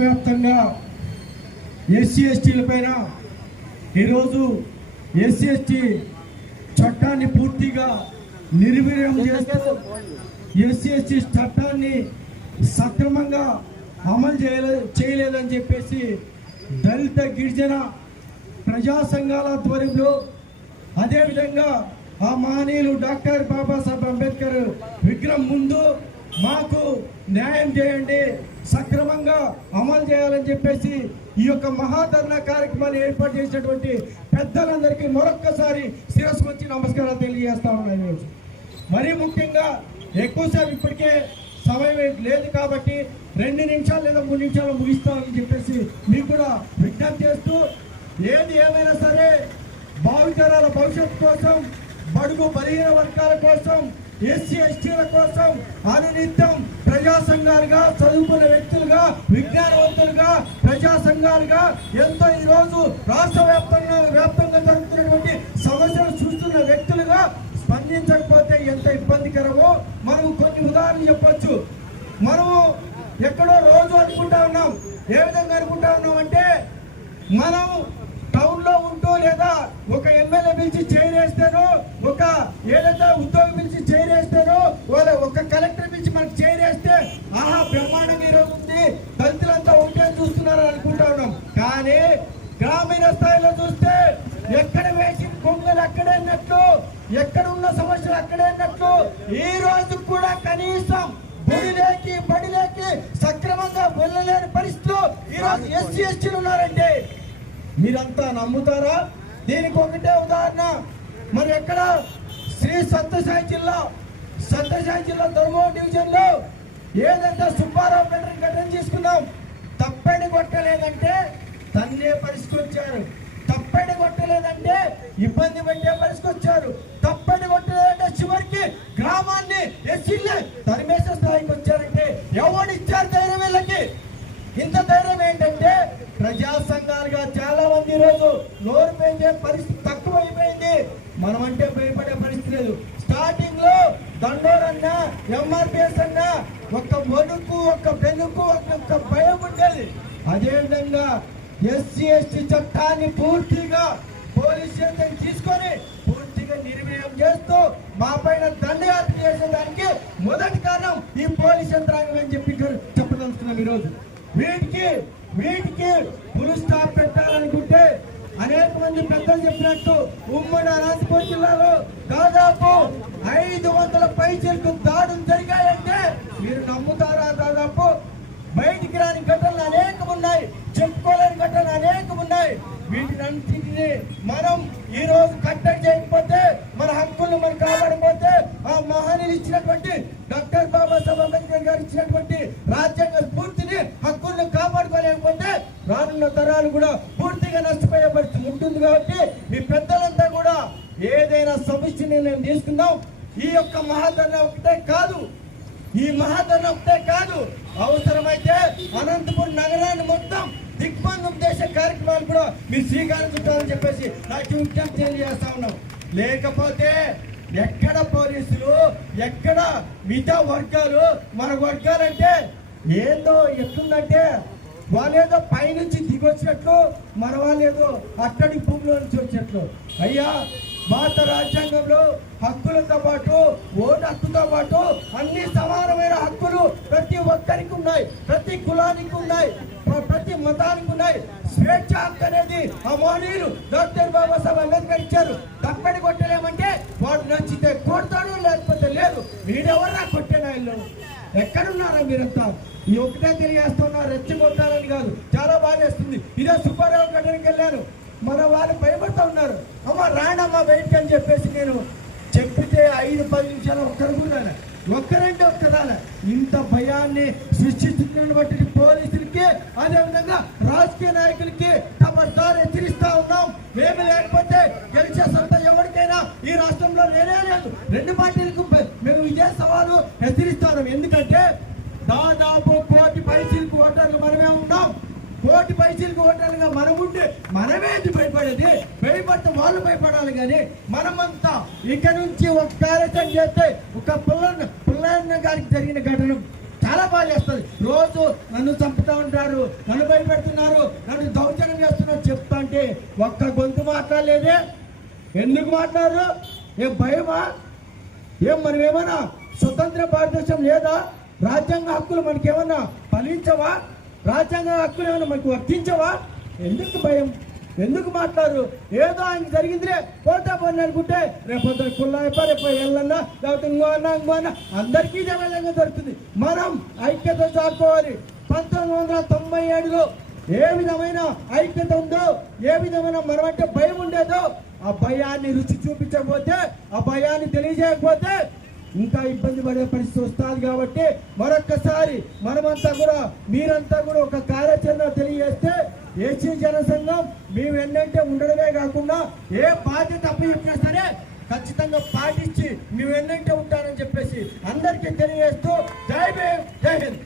వ్యాప్తంగా ఎస్సీ ఎస్టీల పైన ఈరోజు ఎస్సీ ఎస్టీ చట్టాన్ని పూర్తిగా నిర్వీర్యం చేస్తూ ఎస్సీ ఎస్టీ చట్టాన్ని సక్రమంగా అమలు చేయలే చేయలేదని చెప్పేసి దళిత గిరిజన ప్రజా సంఘాల ఆధ్వర్యంలో అదేవిధంగా ఆ మహనీయులు డాక్టర్ బాబాసాహెబ్ అంబేద్కర్ విగ్రహం ముందు మాకు న్యాయం చేయండి. సక్రమంగా అమలు చేయాలని చెప్పేసి ఈ యొక్క మహాధరణ కార్యక్రమాన్ని ఏర్పాటు చేసినటువంటి పెద్దలందరికీ మరొక్కసారి శిరస్సు వచ్చి నమస్కారాలు తెలియజేస్తా ఉన్నాను ఈరోజు. మరీ ముఖ్యంగా ఎక్కువసేపు ఇప్పటికే సమయం లేదు కాబట్టి రెండు నిమిషాలు లేదా మూడు నిమిషాలు ముగిస్తామని చెప్పేసి మీకు కూడా విజ్ఞప్తి చేస్తూ ఏది ఏమైనా సరే భావితరాల భవిష్యత్తు కోసం బడుగు బలహీన వర్గాల కోసం ఎస్సీ ఎస్టీల కోసం అనునిత్యం ప్రజా సంఘాలుగా చదువుకున్న వ్యక్తులుగా విజ్ఞానవంతులుగా ప్రజా సంఘాలుగా ఎంతో ఈరోజు రాష్ట్ర వ్యాప్తంగా వ్యాప్తంగా జరుగుతున్నటువంటి సమస్యలు చూస్తున్న వ్యక్తులుగా స్పందించకపోతే ఎంత ఇబ్బందికరమో మనం కొన్ని ఉదాహరణలు చెప్పచ్చు. మనము ఎక్కడో రోజు అనుకుంటా ఉన్నాం. ఏ విధంగా అనుకుంటా ఉన్నాం అంటే మనం టౌన్లో ఉంటూ లేదా ఒక ఎమ్మెల్యే పిలిచి చేరేస్తేనో ఒక ఏదైతే ఉద్యోగం పిలిచి చేరేస్తేనో వాళ్ళ ఒక కలెక్టర్ పిలిచి మనకు చేరేస్తే ఆహా బ్రహ్మాండంగా ఈరోజు ఉంది దళితులంతా ఒకటే చూస్తున్నారు అనుకుంటా ఉన్నాం కానీ గ్రామీణ స్థాయిలో చూస్తే ఎక్కడ వేసిన కొంగలు అక్కడే ఉన్నట్లు ఎక్కడ ఉన్న సమస్యలు అక్కడే ఉన్నట్లు ఈ రోజు కూడా కనీసం బడిలేకి బడిలేకి సక్రమంగా వెళ్ళలేని పరిస్థితులు ఈ రోజు ఎస్సీ ఎస్టీలు ఉన్నారంటే మీరంతా నమ్ముతారా? దీనికి ఒకటే ఉదాహరణ. మరి ఎక్కడ? శ్రీ సత్యసాయి జిల్లా. సత్యసాయి జిల్లా ధర్మవరం డివిజన్లో ఏదంటే సుబ్బారావు ఘటన ఘటన తీసుకున్నాం తప్పని కొట్టలేదంటే తన్నే పరిస్థితి వచ్చారు. కొట్టలేదంటే ఇబ్బంది పెట్టే పరిస్థితి వచ్చారు. తప్పని కొట్టలేదంటే చివరికి గ్రామాన్ని ఎస్సీలే తరిమేసే స్థాయికి వచ్చారంటే ఎవరు ఇచ్చారు ధైర్యం వీళ్ళకి? ఇంత ధైర్యం ఏంటంటే ప్రజా సంఘాలుగా చాలా మంది ఈరోజు నోరు పెంచే పరిస్థితి తక్కువ అయిపోయింది మనం అంటే భయపడే పరిస్థితి లేదు. స్టార్టింగ్లో దండోరన్నా ఎంఆర్పిఎస్ అన్నా ఒక వణుకు ఒక బెనుకు ఒక భయం ఉండేది. అదే విధంగా ఎస్సీ ఎస్టీ చట్టాన్ని పూర్తిగా పోలీస్ చేతికి తీసుకొని పూర్తిగా నిర్వీర్యం చేస్తూ మా పైన దండయాత్ర చేసేదానికి మొదటి కారణం ఈ పోలీస్ యంత్రాంగం అని చెప్పి చెప్పదలుచుకున్నాం ఈరోజు. వీటికి వీటికి పులు స్టాప్ పెట్టాలనుకుంటే అనేక మంది పెద్దలు చెప్పినట్టు ఉమ్మడి అనంతపురం జిల్లాలో దాదాపు ఐదు వందల పైచలకు దాడులు జరిగాయంటే మీరు నమ్ముతారా దాదాపు బయటికి రాని ఘటనలు అనేకం ఉన్నాయి చెప్పుకోలేని ఘటనలు అనేకం ఉన్నాయి వీటినన్నింటినీ మనం ఈ రోజు కట్టడి చేయకపోతే మన హక్కులను మనం కాపాడకపోతే ఆ మహానీయులు ఇచ్చినటువంటి డాక్టర్ బాబాసాహెబ్ అంబేద్కర్ గారు ఇచ్చినటువంటి రాజ్యాంగ స్ఫూర్తిని హక్కులను కాపాడుకోలేకపోతే రానున్న తరాలు కూడా పూర్తిగా నష్టపోయే పరిస్థితి ఉంటుంది కాబట్టి మీ పెద్దలంతా కూడా ఏదైనా సమస్యని నేను తీసుకుందాం. ఈ యొక్క మహాధరణ ఒకటే కాదు. ఈ మహాధరణ ఒకటే కాదు. అవసరమైతే అనంతపురం నగరాన్ని మొత్తం దిగ్బంధం చేసే కార్యక్రమాలు కూడా మీరు శ్రీకారం చుట్టాలని చెప్పేసి నాకు విజ్ఞప్తి తెలియజేస్తా ఉన్నాం. లేకపోతే ఎక్కడ పోలీసులు ఎక్కడ మిగతా వర్గాలు మన వర్గాలంటే ఏందో ఎట్లుందంటే వాళ్ళేదో పైనుంచి దిగొచ్చినట్లు మన వాళ్ళేదో అట్టడి భూమిలో నుంచి వచ్చినట్లు అయ్యా భారత రాజ్యాంగంలో హక్కులతో పాటు ఓటు హక్కుతో పాటు అన్ని సమానమైన హక్కులు ప్రతి ఒక్కరికి ఉన్నాయి ప్రతి కులానికి ఉన్నాయి ప్రతి మతానికి ఉన్నాయి. స్వేచ్ఛ హక్కు అనేది ఆ డాక్టర్ బాబాసాహెబ్ అంబేద్కర్ ఇచ్చారు. తప్పని కొట్టలేమంటే వాడు నచ్చితే కొడతాడు లేకపోతే లేదు. మీరెవరా కొట్టే నాయలు ఎక్కడున్నారా మీరంతా ఈ ఒకటే తెలియజేస్తున్నారు రెచ్చగొట్టాలని కాదు. చాలా బాగా చేస్తుంది. ఇదే సుబ్బారావు ఘటనకి వెళ్ళాను మన వాళ్ళు భయపడతా ఉన్నారు. అమ్మ రానమ్మా బయటికి అని చెప్పేసి నేను చెప్పితే ఐదు పది నిమిషాలు ఒక్కరు కూడా ఒక్కరంటే ఒక్కరాల ఇంత భయాన్ని సృష్టిస్తున్న బట్టి పోలీసులకి అదేవిధంగా రాజకీయ నాయకులకి ఖబర్దార్ హెచ్చరిస్తా ఉన్నాం. మేము లేకపోతే గెలిచే సొంత ఎవరికైనా ఈ రాష్ట్రంలో లేనే లేదు. రెండు పార్టీలకు సవాలు హెచ్చరిస్తాను ఎందుకంటే దాదాపు కోటి పైసీలకు ఓటర్లు మనమే ఉన్నాం. కోటి పైసీలకు ఓటర్లుగా మనం ఉంటే మనమే ఎందుకు భయపడేది? భయపడితే వాళ్ళు భయపడాలి కానీ మనమంతా ఇక నుంచి ఒక కార్యక్రమం చేస్తే ఒక పుల్ల పుల్లన్న గారికి జరిగిన ఘటన చాలా బాగా చేస్తుంది. రోజు నన్ను చంపుతా ఉంటారు నన్ను భయపెడుతున్నారు నన్ను దౌర్జన్యం చేస్తున్నారు చెప్తా అంటే ఒక్క గొంతు మాట్లాడలేదే. ఎందుకు మాట్లాడరు? ఏం భయమా? ఏం మనం ఏమన్నా స్వతంత్ర భారతదేశం లేదా రాజ్యాంగ హక్కులు మనకేమన్నా ఫలించవా? రాజ్యాంగ హక్కులు ఏమైనా మనకు వర్తించవా? ఎందుకు భయం? ఎందుకు మాట్లాడరు? ఏదో ఆయన జరిగిందిలే పోతా పోనీ అనుకుంటే రేపు పొద్దున రేపు ఎల్లన్నా లేకపోతే ఇంకో అన్నా ఇంకో అన్నా అందరికీ ఇదే విధంగా దొరుకుతుంది మనం ఐక్యత చాటుకోవాలి. పంతొమ్మిది వందల తొంభై ఏడులో ఏ విధమైన ఐక్యత ఉందో ఏ విధమైన మనం అంటే భయం ఉండేదో ఆ భయాన్ని రుచి చూపించకపోతే ఆ భయాన్ని తెలియజేయకపోతే ఇంకా ఇబ్బంది పడే పరిస్థితి వస్తుంది కాబట్టి మరొక్కసారి మనమంతా కూడా మీరంతా కూడా ఒక కార్యాచరణ తెలియజేస్తే ఏసీ జనసంఘం మేము ఎన్నంటే ఉండడమే కాకుండా ఏ బాధ్యత అప్పచెప్పినా సరే ఖచ్చితంగా పాటించి మేము ఎన్నంటే ఉంటానని చెప్పేసి అందరికీ తెలియజేస్తూ జై భీమ్ జై హింద్.